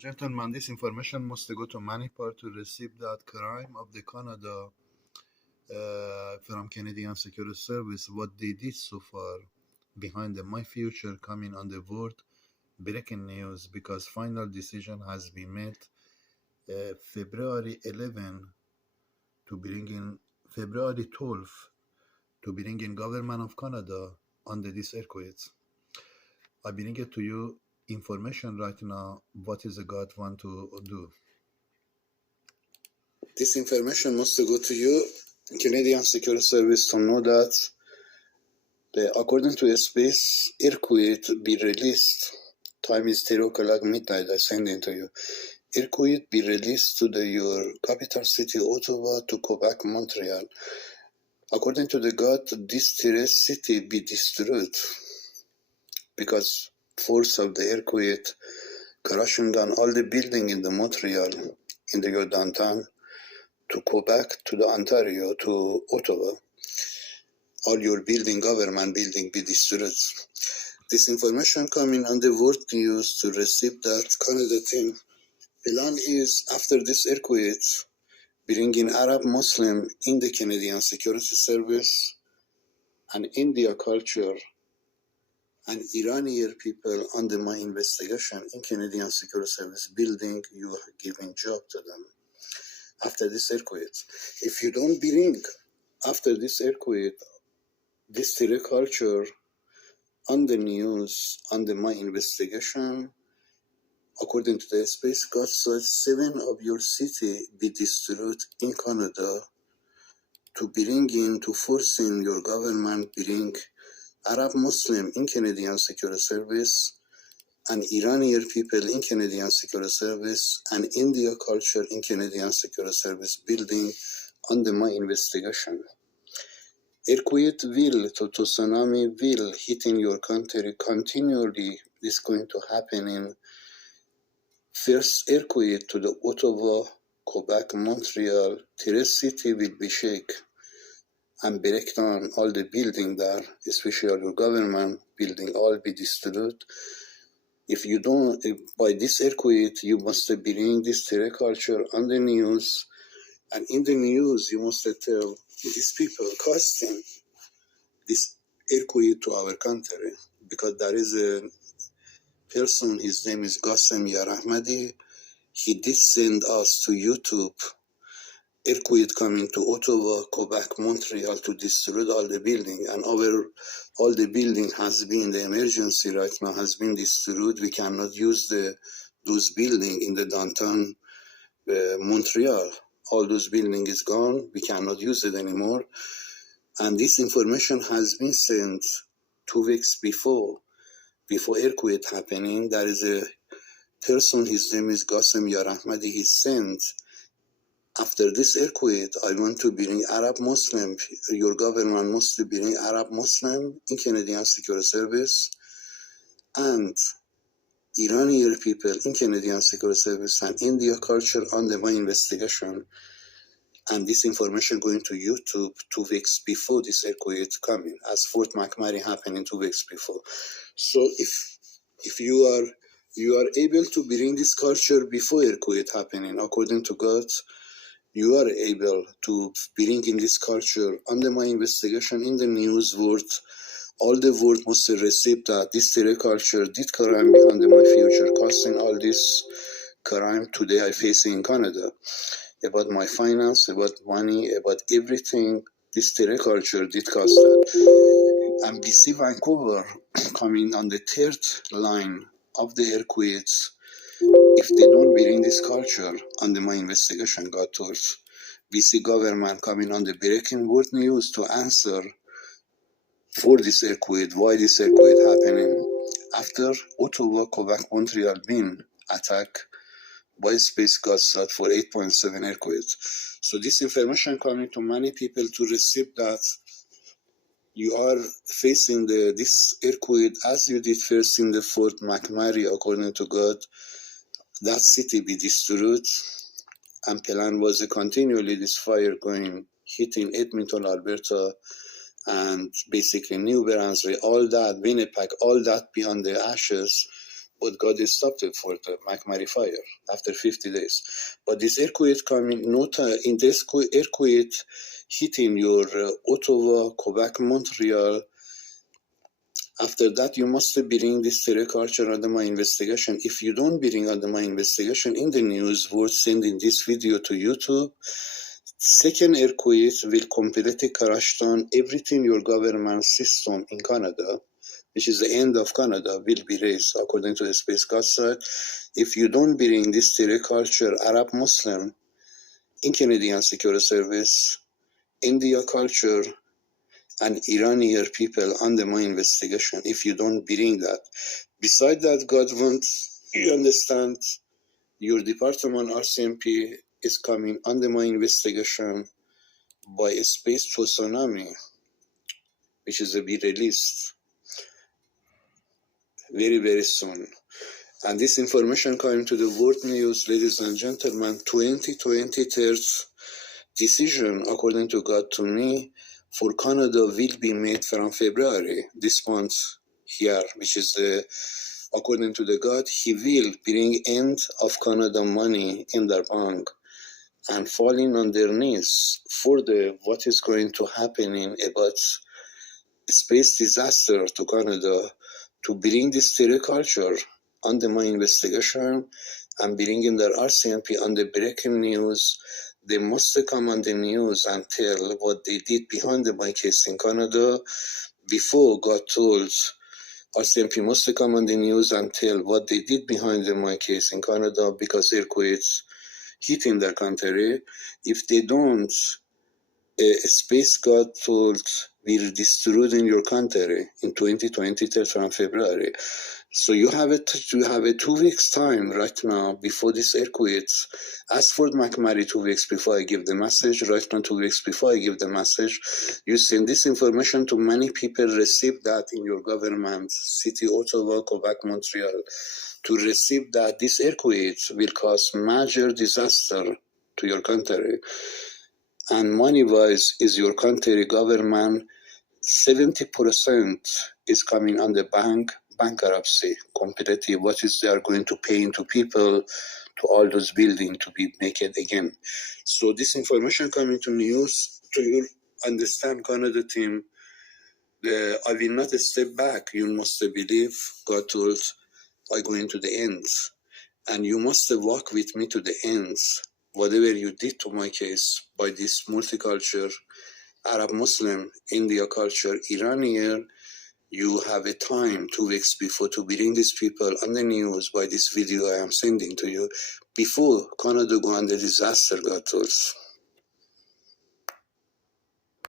Gentlemen, this information must go to many parts to receive that crime of the Canada from Canadian Security Service, what they did so far behind the My Future coming on the word breaking news, because final decision has been made February 11 to bring in February 12 to bring in government of Canada under this earthquake. I bring it to you information right now. What is the God want to do? This information must go to you, Canadian Security Service, to know that according to a space earthquake be released. Time is 3 o'clock midnight. I send it to you. Earthquake be released to your capital city Ottawa, to Quebec, Montreal. According to the God, this terrorist city be destroyed because force of the earthquake crashing down all the building in the Montreal, in the downtown, to Quebec, to the Ontario, to Ottawa. All your building, government building, be destroyed. This information coming on the world news to receive that Canada team. Plan is, after this earthquake, bringing Arab Muslim in the Canadian Security Service and India culture and Iranian people under my investigation in Canadian Security Service building. You are giving job to them after this earthquake. If you don't bring after this earthquake this terror culture on the news under my investigation, according to the space God said 7 of your city be destroyed in Canada, to bring in, to force in your government bring Arab Muslim in Canadian Security Service and Iranian people in Canadian Security Service and India culture in Canadian Security Service building under my investigation. Earthquake will to tsunami will hitting your country continually. This is going to happen in first earthquake to the Ottawa, Quebec, Montreal, terrorist city will be shake and break down all the building there, especially your government building, all be destroyed. If you don't, by this earthquake, you must bring this terror culture on the news, and in the news you must tell these people costing this earthquake to our country, because there is a person, his name is Qassem Yarahmadi. He did send us to YouTube earthquake coming to Ottawa, Quebec, Montreal to destroy all the building, and all the building has been, the emergency right now has been destroyed. We cannot use those building in the downtown Montreal. All those building is gone. We cannot use it anymore. And this information has been sent 2 weeks before earthquake happening. There is a person, his name is Qassem Yarahmadi. He sent, after this earthquake, I want to bring Arab Muslim. Your government must bring Arab Muslim in Canadian Security Service and Iranian people in Canadian Security Service and India culture under my investigation. And this information going to YouTube 2 weeks before this earthquake coming, as Fort McMurray happening 2 weeks before. So if you are able to bring this culture before earthquake happening, according to God, you are able to bring in this culture under my investigation in the news world. All the world must receive that this terror culture did crime behind my future, causing all this crime today I face in Canada. About my finance, about money, about everything, this terror culture did cause that. And BC Vancouver coming on the 3rd line of the earthquakes. If they don't bring this culture under my investigation, God told, BC government coming on the breaking world news to answer for this earthquake, why this earthquake happening after Ottawa, Quebec, Montreal been attacked by space gusset for 8.7 earthquakes. So this information coming to many people to receive that you are facing this earthquake as you did first in the Fort McMurray, according to God. That city be destroyed, and plan was continually this fire going, hitting Edmonton, Alberta, and basically New Brunswick, all that, Winnipeg, all that beyond the ashes. but God stopped it for the McMurray fire after 50 days. But this earthquake coming, in this earthquake hitting your Ottawa, Quebec, Montreal. After that, you must bring this culture under my investigation. If you don't bring under my investigation in the news, worth sending this video to YouTube, second earthquake will completely crash down everything your government system in Canada, which is the end of Canada, will be raised according to the Space God said. If you don't bring this culture, Arab Muslim, in Canadian Security Service, India culture, and Iranian people under my investigation, if you don't bring that. Besides that, God wants you understand your department RCMP is coming under my investigation by a space tsunami, which is to be released very, very soon. And this information coming to the world news, ladies and gentlemen, 2023 decision, according to God to me, for Canada will be made from February, this month here, which is according to the God, He will bring end of Canada money in their bank and falling on their knees for what is going to happen in about space disaster to Canada, to bring this culture under my investigation and bring in their RCMP on the breaking news. They must come on the news and tell what they did behind my case in Canada before God told RCMP must come on the news and tell what they did behind my case in Canada because earthquakes hitting their country. If they don't, space God told will destroy in your country in 2023 from February. So you have a 2 weeks time right now before this earthquakes. Ask for McMurray 2 weeks before I give the message. Right now 2 weeks before I give the message. You send this information to many people, receive that in your government, city, Ottawa, Quebec, Montreal, to receive that this earthquakes will cause major disaster to your country. And money-wise is your country government, 70% is coming on the bankruptcy, competitive, what is they are going to pay into people to all those buildings to be make it again. So this information coming to news, to you understand Canada team, I will not step back. You must believe God told I go into the ends. And you must walk with me to the ends. Whatever you did to my case by this multicultural, Arab Muslim, India culture, Iranian, you have a time 2 weeks before to bring these people on the news by this video I am sending to you before Canada go under disaster, God told.